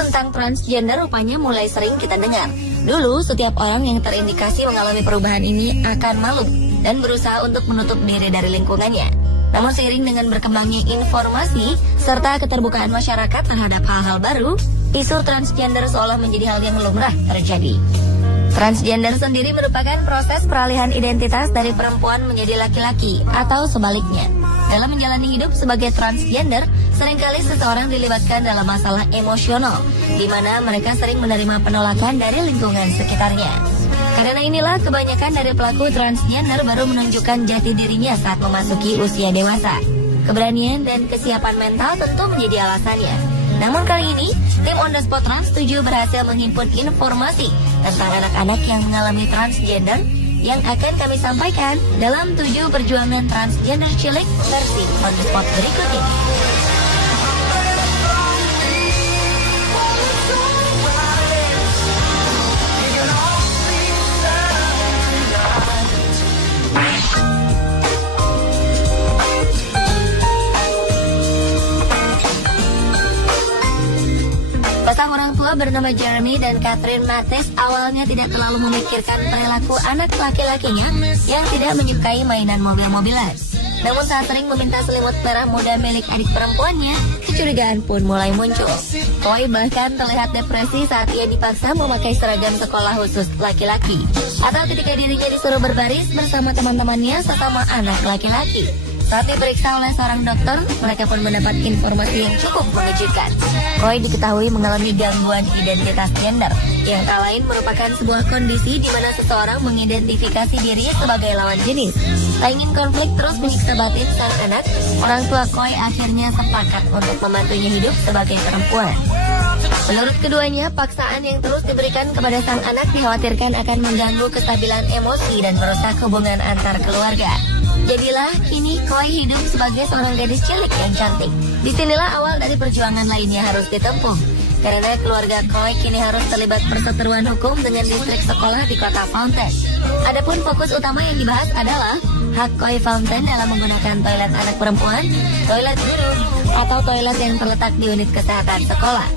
tentang transgender rupanya mulai sering kita dengar. Dulu, setiap orang yang terindikasi mengalami perubahan ini akan malu dan berusaha untuk menutup diri dari lingkungannya. Namun seiring dengan berkembangnya informasi serta keterbukaan masyarakat terhadap hal-hal baru, isu transgender seolah menjadi hal yang lumrah terjadi. Transgender sendiri merupakan proses peralihan identitas dari perempuan menjadi laki-laki atau sebaliknya. Dalam menjalani hidup sebagai transgender, seringkali seseorang dilibatkan dalam masalah emosional, di mana mereka sering menerima penolakan dari lingkungan sekitarnya. Karena inilah kebanyakan dari pelaku transgender baru menunjukkan jati dirinya saat memasuki usia dewasa. Keberanian dan kesiapan mental tentu menjadi alasannya. Namun kali ini, tim On The Spot Trans 7 berhasil menghimpun informasi tentang anak-anak yang mengalami transgender yang akan kami sampaikan dalam 7 perjuangan transgender cilik versi On The Spot berikut ini. Pasang orang tua bernama Jeremy dan Catherine Mathis awalnya tidak terlalu memikirkan perilaku anak laki-lakinya yang tidak menyukai mainan mobil-mobilan. Namun saat sering meminta selimut merah muda milik adik perempuannya, kecurigaan pun mulai muncul. Chloe bahkan terlihat depresi saat ia dipaksa memakai seragam sekolah khusus laki-laki, atau ketika dirinya disuruh berbaris bersama teman-temannya sesama anak laki-laki. Saat diperiksa oleh seorang dokter, mereka pun mendapat informasi yang cukup mengejutkan. Chloe diketahui mengalami gangguan identitas gender, yang tak lain merupakan sebuah kondisi di mana seseorang mengidentifikasi diri sebagai lawan jenis. Tak ingin konflik terus menyiksa batin sang anak, orang tua Chloe akhirnya sepakat untuk membantunya hidup sebagai perempuan. Menurut keduanya, paksaan yang terus diberikan kepada sang anak dikhawatirkan akan mengganggu kestabilan emosi dan merusak hubungan antar keluarga. Jadilah kini Chloe hidup sebagai seorang gadis cilik yang cantik. Disinilah awal dari perjuangan lainnya harus ditempuh. Karena keluarga Chloe kini harus terlibat perseteruan hukum dengan distrik sekolah di kota Fountain. Adapun fokus utama yang dibahas adalah hak Chloe Fountain dalam menggunakan toilet anak perempuan, toilet duduk, atau toilet yang terletak di unit kesehatan sekolah.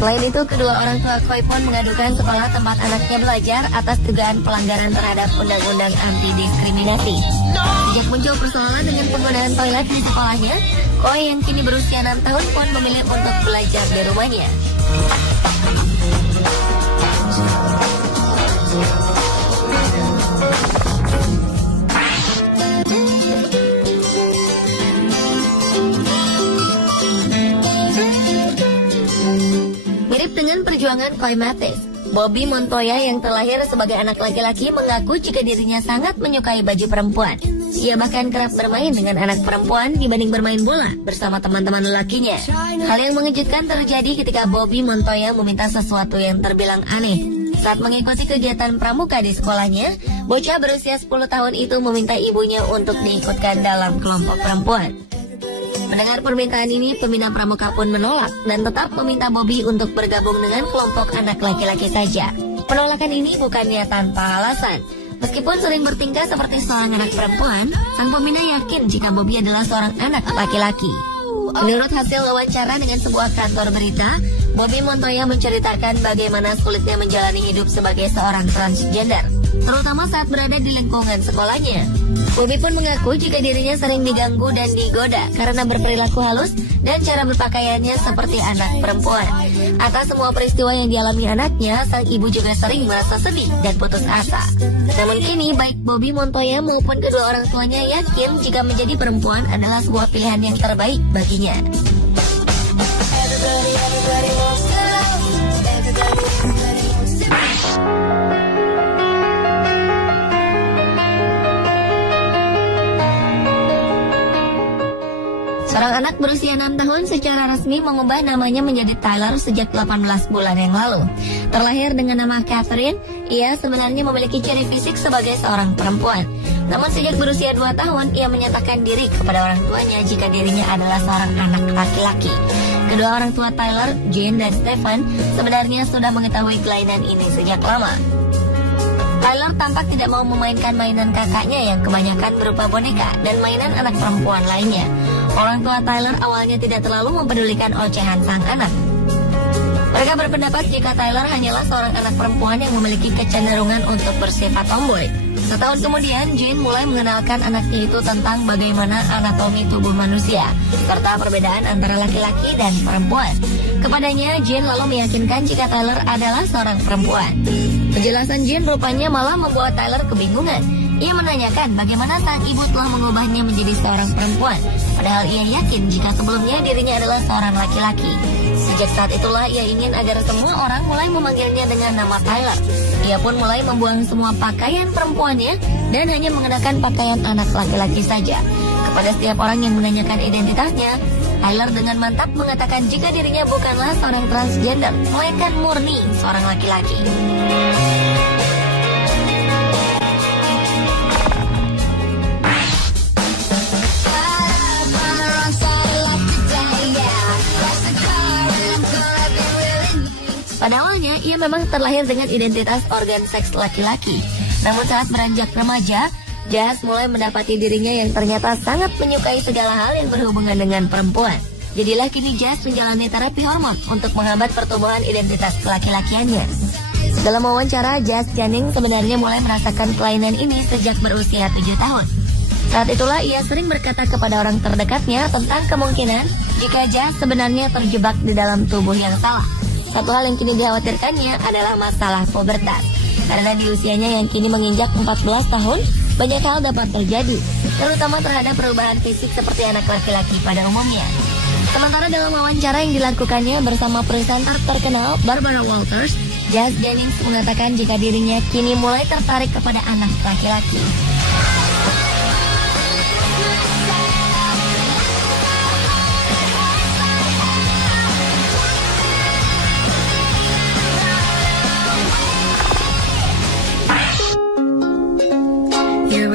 Selain itu, kedua orang tua Chloe pun mengadukan sekolah tempat anaknya belajar atas dugaan pelanggaran terhadap undang-undang anti-diskriminasi. Sejak muncul persoalan dengan penggunaan toilet di sekolahnya, Chloe yang kini berusia 6 tahun pun memilih untuk belajar di rumahnya. Mirip dengan perjuangan Chloe Mathis, Bobby Montoya yang terlahir sebagai anak laki-laki mengaku jika dirinya sangat menyukai baju perempuan. Ia bahkan kerap bermain dengan anak perempuan dibanding bermain bola bersama teman-teman lelakinya. Hal yang mengejutkan terjadi ketika Bobby Montoya meminta sesuatu yang terbilang aneh. Saat mengikuti kegiatan pramuka di sekolahnya, bocah berusia 10 tahun itu meminta ibunya untuk diikutkan dalam kelompok perempuan. Mendengar permintaan ini, pembina pramuka pun menolak dan tetap meminta Bobby untuk bergabung dengan kelompok anak laki-laki saja. Penolakan ini bukannya tanpa alasan. Meskipun sering bertingkah seperti seorang anak perempuan, sang pembina yakin jika Bobby adalah seorang anak laki-laki. Menurut hasil wawancara dengan sebuah kantor berita, Bobby Montoya menceritakan bagaimana sulitnya menjalani hidup sebagai seorang transgender, terutama saat berada di lingkungan sekolahnya. Bobby pun mengaku jika dirinya sering diganggu dan digoda karena berperilaku halus dan cara berpakaiannya seperti anak perempuan. Atas semua peristiwa yang dialami anaknya, sang ibu juga sering merasa sedih dan putus asa. Namun kini, baik Bobby Montoya maupun kedua orang tuanya yakin jika menjadi perempuan adalah sebuah pilihan yang terbaik baginya. Seorang anak berusia 6 tahun secara resmi mengubah namanya menjadi Tyler sejak 18 bulan yang lalu. Terlahir dengan nama Catherine, ia sebenarnya memiliki ciri fisik sebagai seorang perempuan. Namun sejak berusia 2 tahun, ia menyatakan diri kepada orang tuanya jika dirinya adalah seorang anak laki-laki. Kedua orang tua Tyler, Jane dan Stephen, sebenarnya sudah mengetahui kelainan ini sejak lama. Tyler tampak tidak mau memainkan mainan kakaknya yang kebanyakan berupa boneka dan mainan anak perempuan lainnya. Orang tua Tyler awalnya tidak terlalu mempedulikan ocehan sang anak. Mereka berpendapat jika Tyler hanyalah seorang anak perempuan yang memiliki kecenderungan untuk bersifat tomboy. Setahun kemudian, Jane mulai mengenalkan anaknya itu tentang bagaimana anatomi tubuh manusia, serta perbedaan antara laki-laki dan perempuan. Kepadanya, Jane lalu meyakinkan jika Tyler adalah seorang perempuan. Penjelasan Jane rupanya malah membuat Tyler kebingungan. Ia menanyakan bagaimana sang ibu telah mengubahnya menjadi seorang perempuan, padahal ia yakin jika sebelumnya dirinya adalah seorang laki-laki. Sejak saat itulah ia ingin agar semua orang mulai memanggilnya dengan nama Tyler. Ia pun mulai membuang semua pakaian perempuannya dan hanya mengenakan pakaian anak laki-laki saja. Kepada setiap orang yang menanyakan identitasnya, Tyler dengan mantap mengatakan jika dirinya bukanlah seorang transgender, melainkan murni seorang laki-laki. Pada awalnya, ia memang terlahir dengan identitas organ seks laki-laki. Namun saat beranjak remaja, Jazz mulai mendapati dirinya yang ternyata sangat menyukai segala hal yang berhubungan dengan perempuan. Jadilah kini Jazz menjalani terapi hormon untuk menghambat pertumbuhan identitas kelaki-lakiannya. Dalam wawancara, Jazz Jennings sebenarnya mulai merasakan kelainan ini sejak berusia 7 tahun. Saat itulah ia sering berkata kepada orang terdekatnya tentang kemungkinan jika Jazz sebenarnya terjebak di dalam tubuh yang salah. Satu hal yang kini dikhawatirkannya adalah masalah pubertas. Karena di usianya yang kini menginjak 14 tahun, banyak hal dapat terjadi, terutama terhadap perubahan fisik seperti anak laki-laki pada umumnya. Sementara dalam wawancara yang dilakukannya bersama presenter terkenal Barbara Walters, Jazz Jennings mengatakan jika dirinya kini mulai tertarik kepada anak laki-laki.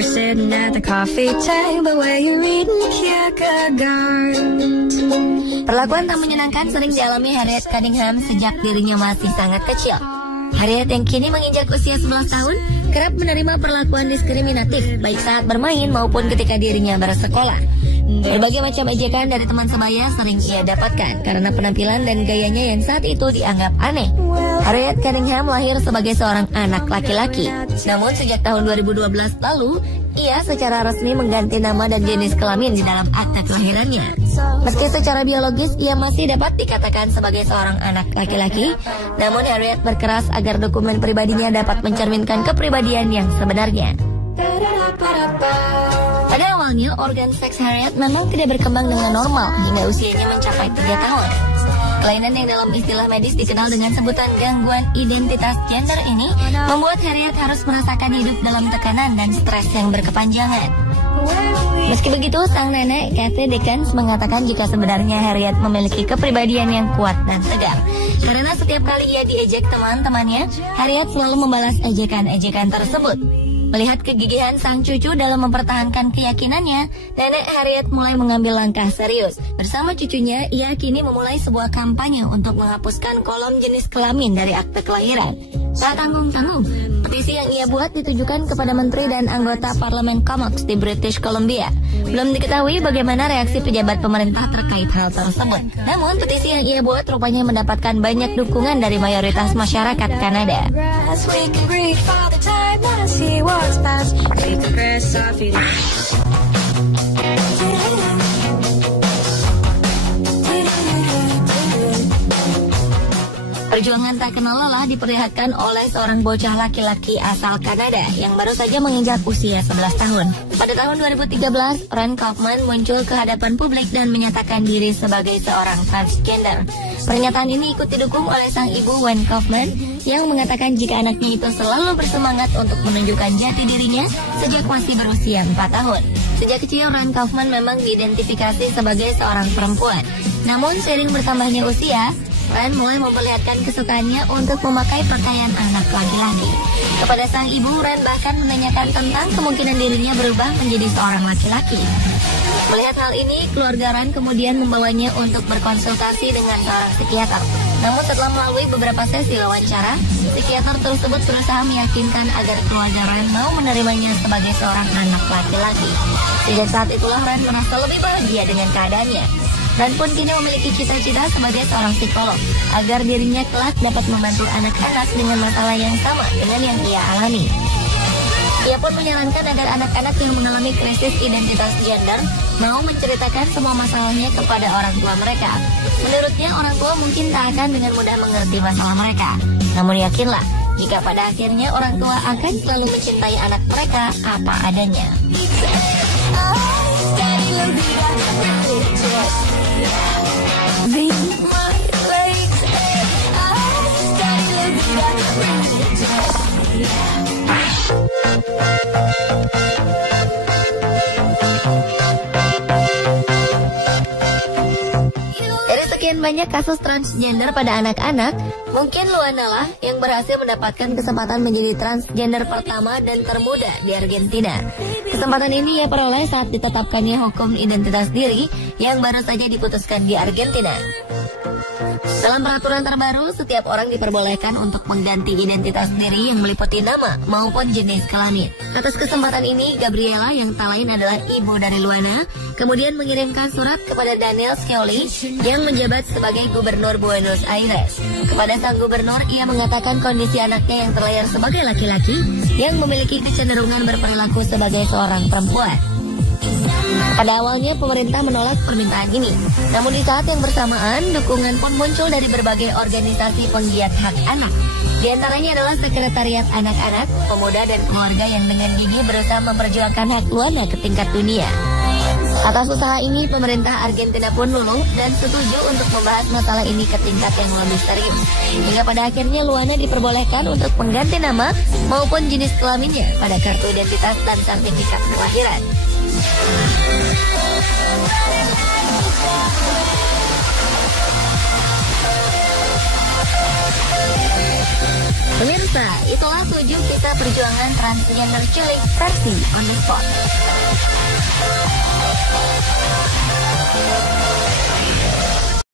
Sitting at the coffee table where you're reading Kierkegaard. Perlakuan tak menyenangkan sering dialami Harriet Cunningham sejak dirinya masih sangat kecil. Harriet yang kini menginjak usia 11 tahun kerap menerima perlakuan diskriminatif baik saat bermain maupun ketika dirinya bersekolah. Berbagai macam ejekan dari teman sebaya sering ia dapatkan karena penampilan dan gayanya yang saat itu dianggap aneh. Harriet Cunningham lahir sebagai seorang anak laki-laki. Namun sejak tahun 2012 lalu, ia secara resmi mengganti nama dan jenis kelamin di dalam akta kelahirannya. Meski secara biologis ia masih dapat dikatakan sebagai seorang anak laki-laki, namun Harriet berkeras agar dokumen pribadinya dapat mencerminkan kepribadian yang sebenarnya. Pada awalnya, organ seks Harriet memang tidak berkembang dengan normal hingga usianya mencapai 3 tahun. Kelainan yang dalam istilah medis dikenal dengan sebutan gangguan identitas gender ini membuat Harriet harus merasakan hidup dalam tekanan dan stres yang berkepanjangan. Meski begitu, sang nenek Kathy Dickens mengatakan jika sebenarnya Harriet memiliki kepribadian yang kuat dan tegar. Karena setiap kali ia diejek teman-temannya, Harriet selalu membalas ejekan-ejekan tersebut. Melihat kegigihan sang cucu dalam mempertahankan keyakinannya, nenek Harriet mulai mengambil langkah serius. Bersama cucunya, ia kini memulai sebuah kampanye untuk menghapuskan kolom jenis kelamin dari akte kelahiran. Tak tanggung-tanggung, petisi yang ia buat ditujukan kepada menteri dan anggota parlemen Comox di British Columbia. Belum diketahui bagaimana reaksi pejabat pemerintah terkait hal tersebut. Namun, petisi yang ia buat rupanya mendapatkan banyak dukungan dari mayoritas masyarakat Kanada. Perjuangan tak kenal lelah diperlihatkan oleh seorang bocah laki-laki asal Kanada yang baru saja menginjak usia 11 tahun. Pada tahun 2013, Ren Kaufman muncul ke hadapan publik dan menyatakan diri sebagai seorang transgender. Pernyataan ini ikut didukung oleh sang ibu Wen Kaufman yang mengatakan jika anaknya itu selalu bersemangat untuk menunjukkan jati dirinya sejak masih berusia 4 tahun. Sejak kecil, Ren Kaufman memang diidentifikasi sebagai seorang perempuan. Namun seiring bertambahnya usia, Ren mulai memperlihatkan kesukaannya untuk memakai pakaian anak laki-laki. Kepada sang ibu, Ren bahkan menanyakan tentang kemungkinan dirinya berubah menjadi seorang laki-laki. Melihat hal ini, keluarga Ren kemudian membawanya untuk berkonsultasi dengan seorang psikiater. Namun setelah melalui beberapa sesi wawancara, psikiater tersebut berusaha meyakinkan agar keluarga Ren mau menerimanya sebagai seorang anak laki-laki. Sejak saat itulah Ren merasa lebih bahagia dengan keadaannya. dan pun kini memiliki cita-cita sebagai seorang psikolog agar dirinya kelak dapat membantu anak-anak dengan masalah yang sama dengan yang ia alami. Ia pun menyarankan agar anak-anak yang mengalami krisis identitas gender mau menceritakan semua masalahnya kepada orang tua mereka. Menurutnya, orang tua mungkin tak akan dengan mudah mengerti masalah mereka. Namun yakinlah, jika pada akhirnya orang tua akan selalu mencintai anak mereka apa adanya. Dari sekian banyak kasus transgender pada anak-anak, mungkin Luana lah yang berhasil mendapatkan kesempatan menjadi transgender pertama dan termuda di Argentina. Kesempatan ini ia peroleh saat ditetapkannya hukum identitas diri yang baru saja diputuskan di Argentina. Dalam peraturan terbaru, setiap orang diperbolehkan untuk mengganti identitas diri yang meliputi nama maupun jenis kelamin. Atas kesempatan ini, Gabriela yang tak lain adalah ibu dari Luana, kemudian mengirimkan surat kepada Daniel Scioli yang menjabat sebagai gubernur Buenos Aires. Kepada sang gubernur, ia mengatakan kondisi anaknya yang terlahir sebagai laki-laki yang memiliki kecenderungan berperilaku sebagai seorang perempuan. Pada awalnya pemerintah menolak permintaan ini, namun di saat yang bersamaan dukungan pun muncul dari berbagai organisasi penggiat hak anak. Di antaranya adalah Sekretariat Anak-anak, Pemuda dan Keluarga yang dengan gigih berusaha memperjuangkan hak Luana ke tingkat dunia. Atas usaha ini, pemerintah Argentina pun luluh dan setuju untuk membahas masalah ini ke tingkat yang lebih serius. Hingga pada akhirnya Luana diperbolehkan untuk mengganti nama maupun jenis kelaminnya pada kartu identitas dan sertifikat kelahiran. Pemirsa, itulah 7 kisah perjuangan transgender cilik versi On The Spot.